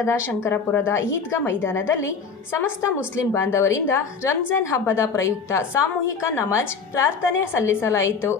ನಗರದ ಶಂಕರಪುರದ ಈದ್ಗಾ ಮೈದಾನದಲ್ಲಿ ಸಮಸ್ತ ಮುಸ್ಲಿಂ ಬಾಂಧವರಿಂದ ರಂಜಾನ್ ಹಬ್ಬದ ಪ್ರಯುಕ್ತ ಸಾಮೂಹಿಕ ನಮಾಜ್ ಪ್ರಾರ್ಥನೆ ಸಲ್ಲಿಸಲಾಯಿತು.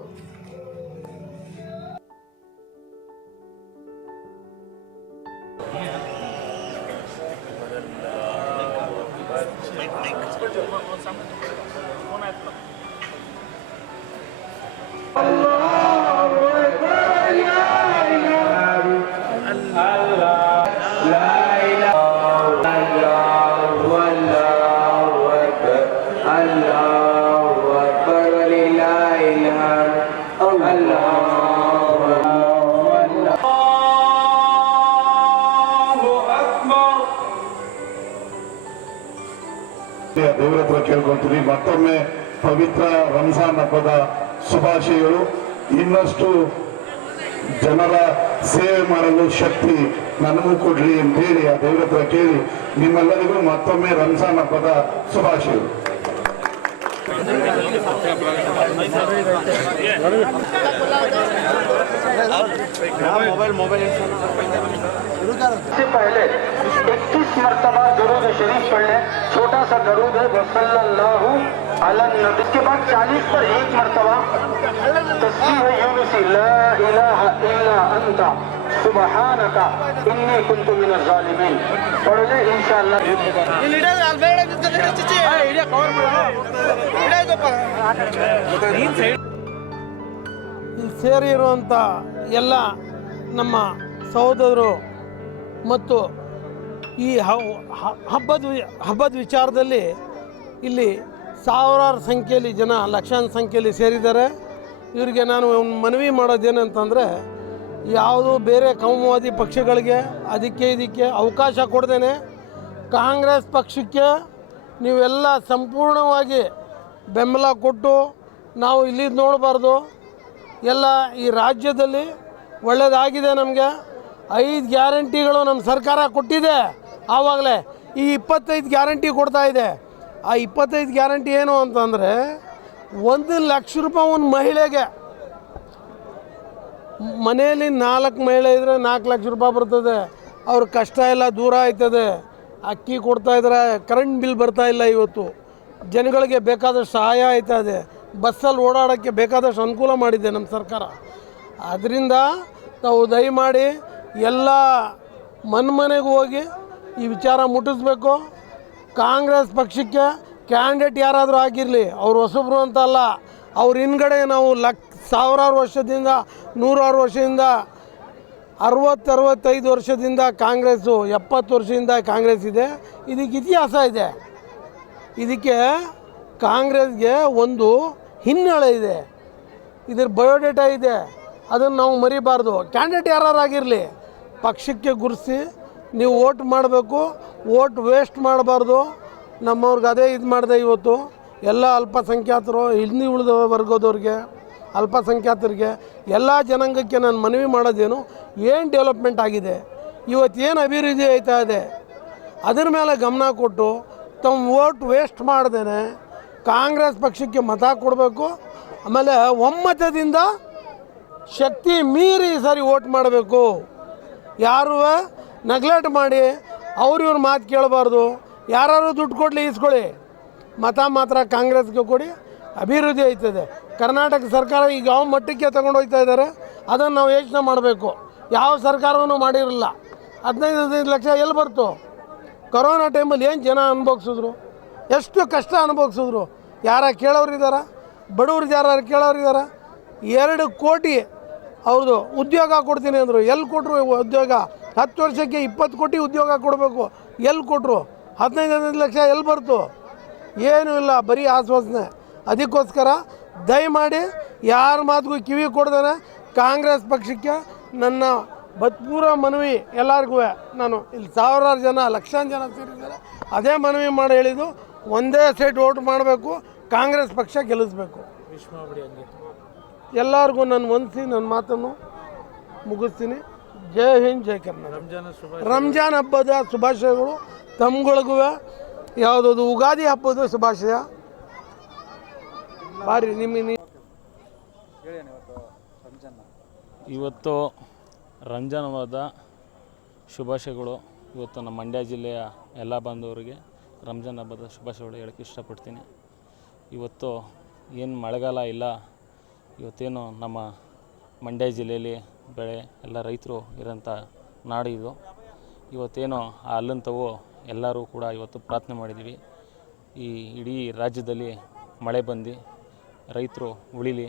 ದೇವರ ಹತ್ರ ಕೇಳ್ಕೊಳ್ತೀವಿ. ಮತ್ತೊಮ್ಮೆ ಪವಿತ್ರ ರಂಜಾನ್ ಹಬ್ಬದ ಶುಭಾಶಯಗಳು. ಇನ್ನಷ್ಟು ಜನರ ಸೇವೆ ಮಾಡಲು ಶಕ್ತಿ ನನಗೂ ಕೊಡ್ಲಿ ಅಂತೇಳಿ ಆ ದೇವರ ಹತ್ರ ಕೇಳಿ ನಿಮ್ಮೆಲ್ಲರಿಗೂ ಮತ್ತೊಮ್ಮೆ ರಂಜಾನ್ ಹಬ್ಬದ ಶುಭಾಶಯಗಳು. मोबाइल मोबाइल इससे पहले इक्कीस मरतबा दरूद शरीफ पढ़ लें छोटा सा दरूद है वसल्लल्लाहु अलन नबी। बाद चालीस पर एक मरतबा। तस्वीर यूनुसी। ला इलाहा इल्ला अंता। सुबहानका। इन्नी कुंतु मिन जालिमिन। पढ़ लें इंशाल्लाह। लीडर अल्बेडा मिस्टर लीडर चिची ए इडिया कवर ಇಲ್ಲಿ ಸೇರಿರುವಂಥ ಎಲ್ಲ ನಮ್ಮ ಸಹೋದರರು ಮತ್ತು ಈ ಹಬ್ಬದ ಹಬ್ಬದ ವಿಚಾರದಲ್ಲಿ ಇಲ್ಲಿ ಸಾವಿರಾರು ಸಂಖ್ಯೆಯಲ್ಲಿ ಜನ, ಲಕ್ಷಾಂತರ ಸಂಖ್ಯೆಯಲ್ಲಿ ಸೇರಿದ್ದಾರೆ. ಇವರಿಗೆ ನಾನು ಮನವಿ ಮಾಡೋದೇನಂತಂದರೆ, ಯಾವುದು ಬೇರೆ ಕೌಮವಾದಿ ಪಕ್ಷಗಳಿಗೆ ಅದಕ್ಕೆ ಇದಕ್ಕೆ ಅವಕಾಶ ಕೊಡ್ದೇನೆ. ಕಾಂಗ್ರೆಸ್ ಪಕ್ಷಕ್ಕೆ ನೀವೆಲ್ಲ ಸಂಪೂರ್ಣವಾಗಿ ಬೆಂಬಲ ಕೊಟ್ಟು ನಾವು ಇಲ್ಲಿ ನೋಡಬಾರ್ದು. ಎಲ್ಲ ಈ ರಾಜ್ಯದಲ್ಲಿ ಒಳ್ಳೆಯದಾಗಿದೆ ನಮಗೆ. ಐದು ಗ್ಯಾರಂಟಿಗಳು ನಮ್ಮ ಸರ್ಕಾರ ಕೊಟ್ಟಿದೆ. ಆವಾಗಲೇ ಈ ಇಪ್ಪತ್ತೈದು ಗ್ಯಾರಂಟಿ ಕೊಡ್ತಾ ಇದೆ. ಆ ಇಪ್ಪತ್ತೈದು ಗ್ಯಾರಂಟಿ ಏನು ಅಂತಂದರೆ ಒಂದು ಲಕ್ಷ ರೂಪಾಯಿ ಒಂದು ಮಹಿಳೆಗೆ. ಮನೆಯಲ್ಲಿ ನಾಲ್ಕು ಮಹಿಳೆ ಇದ್ದರೆ ನಾಲ್ಕು ಲಕ್ಷ ರೂಪಾಯಿ ಬರ್ತದೆ. ಅವ್ರ ಕಷ್ಟ ಎಲ್ಲ ದೂರ ಆಯ್ತದೆ. ಅಕ್ಕಿ ಕೊಡ್ತಾ ಇದ್ರೆ ಕರೆಂಟ್ ಬಿಲ್ ಬರ್ತಾ ಇಲ್ಲ ಇವತ್ತು. ಜನಗಳಿಗೆ ಬೇಕಾದಷ್ಟು ಸಹಾಯ ಆಯ್ತಾ ಇದೆ. ಬಸ್ಸಲ್ಲಿ ಓಡಾಡೋಕ್ಕೆ ಬೇಕಾದಷ್ಟು ಅನುಕೂಲ ಮಾಡಿದೆ ನಮ್ಮ ಸರ್ಕಾರ. ಅದರಿಂದ ನಾವು ದಯಮಾಡಿ ಎಲ್ಲ ಮನ್ಮನೆಗೆ ಹೋಗಿ ಈ ವಿಚಾರ ಮುಟ್ಟಿಸ್ಬೇಕು. ಕಾಂಗ್ರೆಸ್ ಪಕ್ಷಕ್ಕೆ ಕ್ಯಾಂಡಿಡೇಟ್ ಯಾರಾದರೂ ಆಗಿರಲಿ, ಅವ್ರು ಹೊಸಬ್ರು ಅಂತ ಅಲ್ಲ, ಅವ್ರ ಹಿಂದ್ಗಡೆ ನಾವು ಲಕ್, ಸಾವಿರಾರು ವರ್ಷದಿಂದ, ನೂರಾರು ವರ್ಷದಿಂದ ಅರವತ್ತು ಅರವತ್ತೈದು ವರ್ಷದಿಂದ ಕಾಂಗ್ರೆಸ್ಸು, ಎಪ್ಪತ್ತು ವರ್ಷದಿಂದ ಕಾಂಗ್ರೆಸ್ ಇದೆ. ಇದಕ್ಕೆ ಇತಿಹಾಸ ಇದೆ. ಇದಕ್ಕೆ ಕಾಂಗ್ರೆಸ್ಗೆ ಒಂದು ಹಿನ್ನೆಲೆ ಇದೆ. ಇದ್ರ ಬಯೋಡೇಟಾ ಇದೆ. ಅದನ್ನು ನಾವು ಮರಿಬಾರ್ದು. ಕ್ಯಾಂಡಿಡೇಟ್ ಯಾರಾಗಿರಲಿ ಪಕ್ಷಕ್ಕೆ ಗುರುಸಿ ನೀವು ವೋಟ್ ಮಾಡಬೇಕು, ವೋಟ್ ವೇಸ್ಟ್ ಮಾಡಬಾರ್ದು. ನಮ್ಮವ್ರಿಗೆ ಅದೇ ಇದು ಮಾಡಿದೆ ಇವತ್ತು. ಎಲ್ಲ ಅಲ್ಪಸಂಖ್ಯಾತರು, ಹಿಂದಿ ಉಳಿದ ವರ್ಗದವ್ರಿಗೆ ಅಲ್ಪಸಂಖ್ಯಾತರಿಗೆ, ಎಲ್ಲ ಜನಾಂಗಕ್ಕೆ ನಾನು ಮನವಿ ಮಾಡೋದೇನು, ಏನು ಡೆವಲಪ್ಮೆಂಟ್ ಆಗಿದೆ? ಇವತ್ತು ಏನು ಅಭಿವೃದ್ಧಿ ಆಯ್ತಾ ಇದೆ? ಅದರ ಮೇಲೆ ಗಮನ ಕೊಟ್ಟು ತಮ್ಮ ವೋಟ್ ವೇಸ್ಟ್ ಮಾಡ್ದೇನೆ, ಕಾಂಗ್ರೆಸ್ ಪಕ್ಷಕ್ಕೆ ಮತ ಕೊಡಬೇಕು, ಆಮೇಲೆ ಒಮ್ಮತದಿಂದ ಶಕ್ತಿ ಮೀರಿ ಸಾರಿ ವೋಟ್ ಮಾಡಬೇಕು. ಯಾರು ನೆಗ್ಲೆಕ್ಟ್ ಮಾಡಿ ಅವ್ರಿವ್ರ ಮಾತು ಕೇಳಬಾರ್ದು. ಯಾರು ದುಡ್ಡು ಕೊಡಲಿ ಈಸ್ಕೊಳ್ಳಿ. ಮತ ಮಾತ್ರ ಕಾಂಗ್ರೆಸ್ಗೆ ಕೊಡಿ, ಅಭಿವೃದ್ಧಿ ಆಯ್ತದೆ ಕರ್ನಾಟಕ ಸರ್ಕಾರ ಈಗ ಯಾವ ಮಟ್ಟಕ್ಕೆ ಹೋಗ್ತಾ ಇದ್ದಾರೆ ಅದನ್ನು ನಾವು ಯೋಚನೆ ಮಾಡಬೇಕು. ಯಾವ ಸರ್ಕಾರವನ್ನು ಮಾಡಿರಲಿಲ್ಲ ಹದಿನೈದು ಹದಿನೈದು ಲಕ್ಷ ಎಲ್ಲಿ ಬರ್ತು? ಕೊರೋನಾ ಟೈಮಲ್ಲಿ ಏನು ಜನ ಅನುಭವಿಸಿದ್ರು? ಎಷ್ಟು ಕಷ್ಟ ಅನುಭವಿಸಿದ್ರು? ಯಾರ ಕೇಳೋರು ಇದ್ದಾರ ಬಡವ್ರು ಯಾರು ಕೇಳೋರು ಇದ್ದಾರ ಎರಡು ಕೋಟಿ ಅವ್ರದ್ದು ಉದ್ಯೋಗ ಕೊಡ್ತೀನಿ ಅಂದರು. ಎಲ್ಲಿ ಕೊಟ್ಟರು ಉದ್ಯೋಗ? ಹತ್ತು ವರ್ಷಕ್ಕೆ ಇಪ್ಪತ್ತು ಕೋಟಿ ಉದ್ಯೋಗ ಕೊಡಬೇಕು. ಎಲ್ಲಿ ಕೊಟ್ಟರು ಹದಿನೈದು ಹದಿನೈದು ಲಕ್ಷ ಎಲ್ಲಿ ಬರ್ತು? ಏನೂ ಇಲ್ಲ, ಬರೀ ಆಶ್ವಾಸನೆ ಅದಕ್ಕೋಸ್ಕರ ದಯಮಾಡಿ ಯಾರ ಮಾತಿಗೂ ಕಿವಿ ಕೊಡ್ದೇನೆ ಕಾಂಗ್ರೆಸ್ ಪಕ್ಷಕ್ಕೆ ನನ್ನ ಭತ್ಪೂರ್ವ ಮನವಿ ಎಲ್ಲರಿಗೂ ನಾನು ಇಲ್ಲಿ ಸಾವಿರಾರು ಜನ ಲಕ್ಷಾಂತರ ಜನ ಸೇರಿದ್ದಾರೆ. ಅದೇ ಮನವಿ ಮಾಡಿ ಹೇಳಿದ್ದು ಒಂದೇ ಸೈಟ್ ಓಟ್ ಮಾಡಬೇಕು, ಕಾಂಗ್ರೆಸ್ ಪಕ್ಷ ಗೆಲ್ಲಿಸ್ಬೇಕು. ಎಲ್ಲರಿಗೂ ನಾನು ಹೊಂದಿಸಿ ನನ್ನ ಮಾತನ್ನು ಮುಗಿಸ್ತೀನಿ. ಜೈ ಹಿಂದ್, ಜೈ ಕರ್ನಾಟಕ. ರಂಜಾನ್ ಹಬ್ಬದ ಶುಭಾಶಯಗಳು. ತಮ್ಗಳಿಗೂ ಯಾವುದದು ಉಗಾದಿ ಹಬ್ಬದ ಶುಭಾಶಯ? ಬಾರಿ ನಿಮ್ಮ ಇವತ್ತು ರಂಜಾನವಾದ ಶುಭಾಶಯಗಳು. ಇವತ್ತು ನಮ್ಮ ಮಂಡ್ಯ ಜಿಲ್ಲೆಯ ಎಲ್ಲ ಬಾಂಧವರಿಗೆ ರಂಜಾನ್ ಹಬ್ಬದ ಶುಭಾಶಯಗಳು ಹೇಳೋಕ್ಕೆ ಇಷ್ಟಪಡ್ತೀನಿ. ಇವತ್ತು ಏನು ಮಳೆಗಾಲ ಇಲ್ಲ, ಇವತ್ತೇನು ನಮ್ಮ ಮಂಡ್ಯ ಜಿಲ್ಲೆಯಲ್ಲಿ ಬೆಳೆ, ಎಲ್ಲ ರೈತರು ಇರೋಂಥ ನಾಡು ಇದು. ಇವತ್ತೇನು ಆ ಅಲ್ಲಂತವು ಎಲ್ಲರೂ ಕೂಡ ಇವತ್ತು ಪ್ರಾರ್ಥನೆ ಮಾಡಿದ್ದೀವಿ. ಈ ಇಡೀ ರಾಜ್ಯದಲ್ಲಿ ಮಳೆ ಬಂದು ರೈತರು ಉಳಿಲಿ,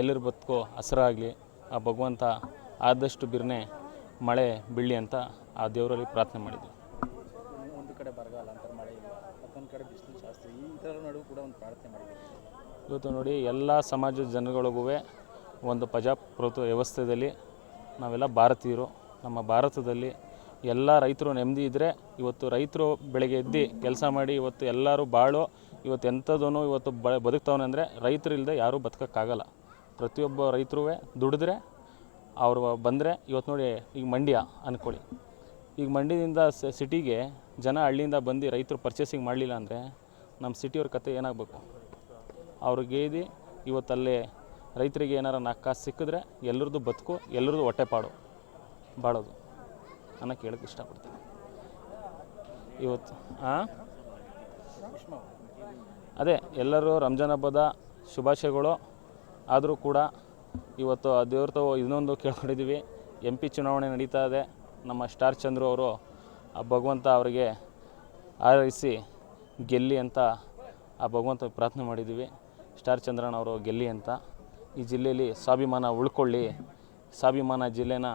ಎಲ್ಲರ ಬದುಕೋ ಹಸಿರಾಗಲಿ, ಆ ಭಗವಂತ ಆದಷ್ಟು ಬಿರ್ನೆ ಮಳೆ ಬೀಳಿ ಅಂತ ಆ ದೇವರಲ್ಲಿ ಪ್ರಾರ್ಥನೆ ಮಾಡಿದ್ವಿ. ಒಂದು ಕಡೆ ಬರಗಾಲ ಅಂತ ಮಳೆ ಇಲ್ಲ ಮತ್ತೊಂದು ಕಡೆ ಬಿಸಿಲು ಜಾಸ್ತಿ ಈ ಥರ ನಡುವೆ ಕೂಡ ಒಂದು ಪ್ರಾರ್ಥನೆ ಮಾಡಿದ್ವಿ. ಇವತ್ತು ನೋಡಿ ಎಲ್ಲ ಸಮಾಜದ ಜನಗಳಿಗೂ ಒಂದು ಪ್ರಜಾಪ್ರಭುತ್ವ ವ್ಯವಸ್ಥೆಯಲ್ಲಿ ನಾವೆಲ್ಲ ಭಾರತೀಯರು. ನಮ್ಮ ಭಾರತದಲ್ಲಿ ಎಲ್ಲ ರೈತರು ನೆಮ್ಮದಿ ಇದ್ದರೆ ಇವತ್ತು ರೈತರು ಬೆಳಗ್ಗೆ ಎದ್ದು ಕೆಲಸ ಮಾಡಿ ಇವತ್ತು ಎಲ್ಲರೂ ಬಾಳು ಇವತ್ತು ಎಂಥದೂ ಇವತ್ತು ಬ ಬದುಕ್ತವನೆ ಅಂದರೆ ರೈತರು ಇಲ್ಲದೆ ಯಾರೂ ಬದುಕೋಕ್ಕಾಗಲ್ಲ. ಪ್ರತಿಯೊಬ್ಬ ರೈತರೂ ದುಡಿದ್ರೆ ಅವರು ಬಂದರೆ ಇವತ್ತು ನೋಡಿ ಈಗ ಮಂಡ್ಯ ಅಂದ್ಕೊಳ್ಳಿ ಈಗ ಮಂಡ್ಯದಿಂದ ಸಿಟಿಗೆ ಜನ ಹಳ್ಳಿಯಿಂದ ಬಂದು ರೈತರು ಪರ್ಚೇಸಿಂಗ್ ಮಾಡಲಿಲ್ಲ ಅಂದರೆ ನಮ್ಮ ಸಿಟಿಯವ್ರ ಕತೆ ಏನಾಗಬೇಕು? ಅವ್ರು ಗೇದಿ ಇವತ್ತಲ್ಲೇ ರೈತರಿಗೆ ಏನಾರ ನಾಲ್ಕು ಕಾಸು ಸಿಕ್ಕಿದ್ರೆ ಎಲ್ಲರದ್ದು ಬದುಕು, ಎಲ್ಲರದ್ದು ಹೊಟ್ಟೆಪಾಡು ಬಾಳೋದು. ಅನ್ನೋಕ್ಕೆ ಕೇಳೋಕ್ಕೆ ಇಷ್ಟಪಡ್ತೀನಿ. ಇವತ್ತು ಹಾಂ ಅದೇ ಎಲ್ಲರೂ ರಂಜಾನ್ ಹಬ್ಬದ ಶುಭಾಶಯಗಳು. ಆದರೂ ಕೂಡ ಇವತ್ತು ಆ ದೇವ್ರ ತಾವು ಇನ್ನೊಂದು ಕೇಳ್ಕೊಂಡಿದ್ದೀವಿ. ಎಂ ಪಿ ಚುನಾವಣೆ ನಡೀತಾ ಇದೆ. ನಮ್ಮ ಸ್ಟಾರ್ ಚಂದ್ರು ಅವರು ಆ ಭಗವಂತ ಅವರಿಗೆ ಆರೈಸಿ ಗೆಲ್ಲಿ ಅಂತ ಆ ಭಗವಂತ ಪ್ರಾರ್ಥನೆ ಮಾಡಿದ್ದೀವಿ. ಸ್ಟಾರ್ ಚಂದ್ರನ್ ಅವರು ಗೆಲ್ಲಿ ಅಂತ. ಈ ಜಿಲ್ಲೆಯಲ್ಲಿ ಸ್ವಾಭಿಮಾನ ಉಳ್ಕೊಳ್ಳಿ. ಸ್ವಾಭಿಮಾನ ಜಿಲ್ಲೆನ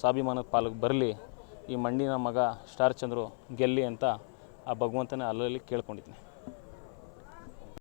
ಸ್ವಾಭಿಮಾನದ ಪಾಲಕ್ಕೆ ಬರಲಿ. ಈ ಮಣ್ಣಿನ ಮಗ ಸ್ಟಾರ್ ಚಂದ್ರು ಗೆಲ್ಲಿ ಅಂತ ಆ ಭಗವಂತನೇ ಅಲ್ಲಲ್ಲಿ ಕೇಳ್ಕೊಂಡಿದ್ದೀನಿ.